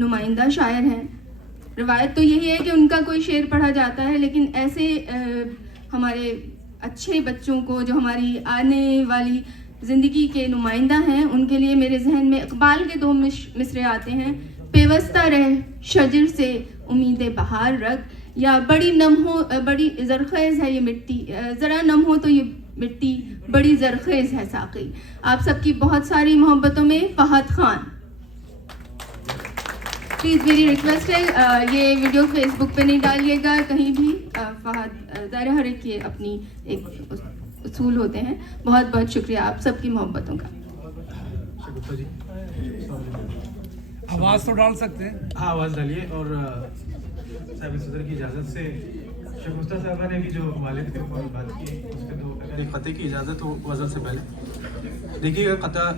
नुमाइंदा शायर हैं। रवायत तो यही है कि उनका कोई शेर पढ़ा जाता है, लेकिन ऐसे हमारे अच्छे बच्चों को जो हमारी आने वाली ज़िंदगी के नुमाइंदा हैं, उनके लिए मेरे जहन में इकबाल के दो मिसरे आते हैं। पेवस्ता रह शजर से उम्मीद बहार रख, या बड़ी नम हो बड़ी ज़रख़ेज़ है ये मिट्टी, ज़रा नम हो तो ये मिट्टी बड़ी ज़रख़ेज़ है साक़ी। आप सबकी बहुत सारी मोहब्बतों में फ़हद खान। प्लीज़ मेरी रिक्वेस्ट है, ये वीडियो फेसबुक पे नहीं डालिएगा कहीं भी। फ़हद ज़ाहिर हर एक के अपनी एक उसूल होते हैं। बहुत बहुत शुक्रिया आप सबकी मोहब्बतों का। आवाज़ तो डाल सकते हैं। हाँ, आवाज़ डालिए। और साहिब सदर की इजाज़त से शगुफ्ता साहबा ने भी जो वालिद के ऊपर बात की, उसके दो अगर एक ख़ते की इजाज़त हो वज़न से पहले देखिएगा, ख़ता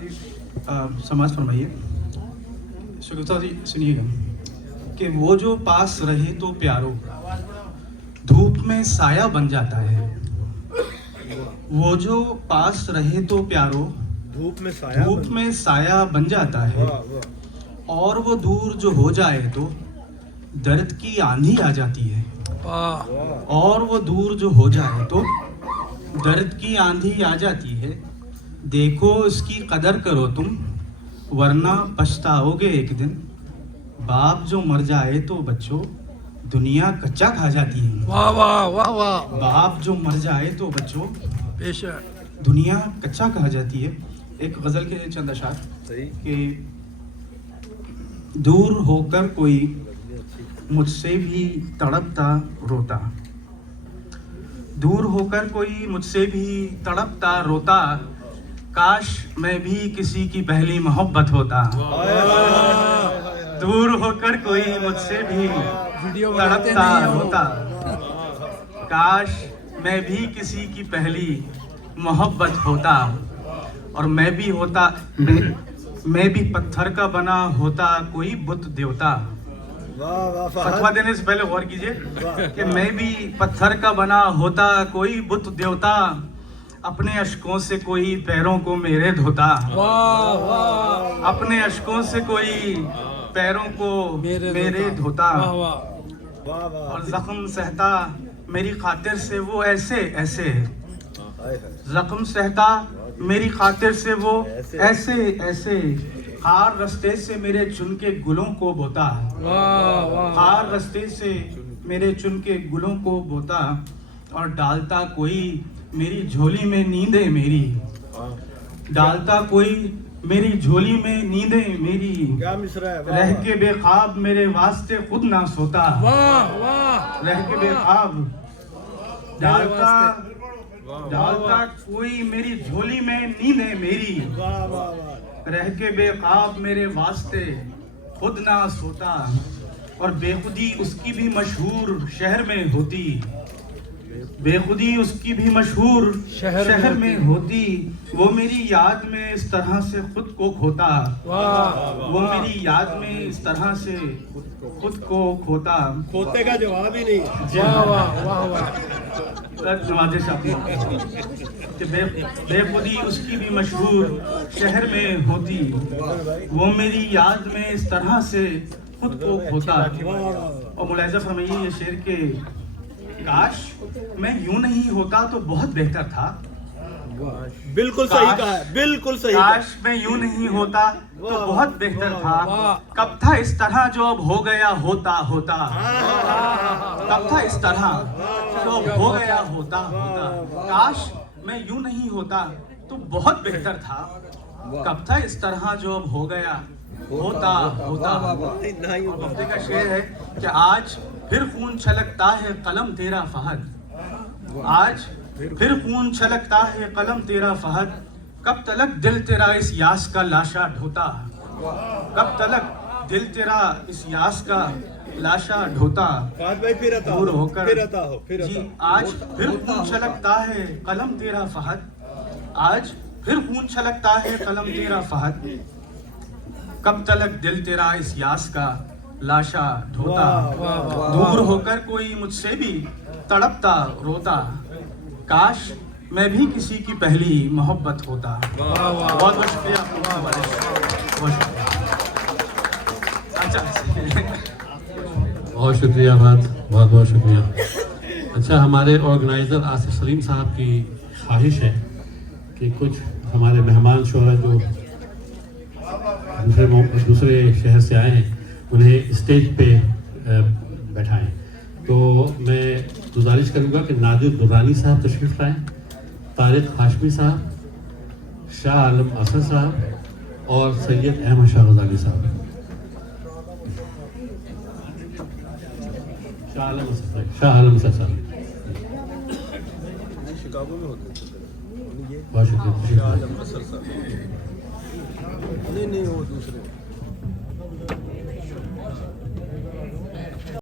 समाज फरमाइए। शगुफ्ता जी सुनिएगा कि वो जो पास रहे तो प्यारो धूप में साया बन जाता है। वो जो पास रहे तो प्यारो धूप में साया बन जाता है। और वो दूर जो हो जाए तो दर्द की आंधी आ जाती है। और वो दूर जो हो जाए तो दर्द की आंधी आ जाती है। देखो इसकी कदर करो तुम, वरना पछताओगे एक दिन। बाप जो मर जाए तो बच्चों दुनिया कच्चा खा जाती है। वाह वाह वाह वाह। बाप जो मर जाए तो बच्चों बेशक दुनिया कच्चा कहा जाती है। एक गज़ल के चंद अशार कि दूर होकर कोई मुझसे भी तड़पता रोता, दूर होकर कोई मुझसे भी तड़पता रोता, काश मैं भी किसी की पहली मोहब्बत होता। दूर होकर कोई मुझसे भी तड़पता रोता, काश मैं भी किसी की पहली मोहब्बत होता। और मैं भी होता, मैं भी पत्थर का बना होता कोई बुत देवता। फतवा देने से पहले गौर कीजिए कि मैं भी पत्थर का बना होता कोई बुत देवता, अपने अश्कों से कोई पैरों को मेरे धोता। अपने अश्कों से कोई पैरों को मेरे धोता। और जख्म सहता मेरी खातिर से वो ऐसे ऐसे, जख्म सहता मेरी खातिर से वो ऐसे ऐसे, खार रस्ते से मेरे चुन के गुलों को बोता। खार रस्ते से मेरे चुन के गुलों को बोता। और डालता कोई मेरी झोली में नींदें मेरी, डालता कोई मेरी झोली में नींदें मेरी, रह के बेख्वाब मेरे वास्ते खुद ना सोता। रह के बेख्वाब डालता कोई मेरी झोली में नींदें मेरी, रह के बेख्वाब मेरे वास्ते खुद ना सोता। और बेखुदी उसकी भी मशहूर शहर में होती, बेखुदी उसकी भी मशहूर शहर में होती। वो मेरी याद में इस तरह से खुद को खोता, वो मेरी याद में इस तरह से खुद को खोता। खोते का जवाब ही नहीं। नवाजिश आपने कि बेखुदी उसकी भी मशहूर शहर में होती, वो मेरी याद में इस तरह से खुद को खोता। और मुलाहिज़ा फरमाइए ये शेर के, काश मैं यूं नहीं होता तो बहुत बेहतर था। बिल्कुल सही कहा है, बिल्कुल सही। काश मैं यूं नहीं होता तो बहुत बेहतर था। कब था इस तरह जो अब हो गया होता होता, कब था इस तरह जो अब हो गया होता होता। काश मैं यूं नहीं होता तो बहुत बेहतर था। कब था इस तरह जो अब हो गया होता होता। हफ्ते का शेर है कि आज फिर खून छलकता है कलम तेरा फहद, आज फिर खून छलकता है कलम तेरा फहद। कब तलक दिल तेरा इस यास का लाशा ढोता, कब तलक दिल तेरा इस यास का लाशा ढोता। दूर होकर जी आज फिर खून छलकता है कलम तेरा फहद, आज फिर खून छलकता है कलम तेरा फहद। कब तलक दिल तेरा इस यास का लाशा ढोता। दूर होकर कोई मुझसे भी तड़पता रोता, काश मैं भी किसी की पहली मोहब्बत होता। बहुत बहुत शुक्रिया। चाहिए। बहुत शुक्रिया बहुत बहुत शुक्रिया। अच्छा, हमारे ऑर्गेनाइज़र आसिफ सलीम साहब की ख्वाहिश है कि कुछ हमारे मेहमान शोहरा जो दूसरे शहर से आए हैं उन्हें स्टेज पे बैठाएं। तो मैं गुजारिश करूंगा कि नादिर दुर्रानी साहब तशरीफ़ लाएं, तारिक हाशमी साहब, शाह आलम असद साहब और सैयद अहमद शाह गजाली साहब। शाह आलम असद साहब। शिकागो में होते हैं। बहुत शुक्रिया। नहीं वो दूसरे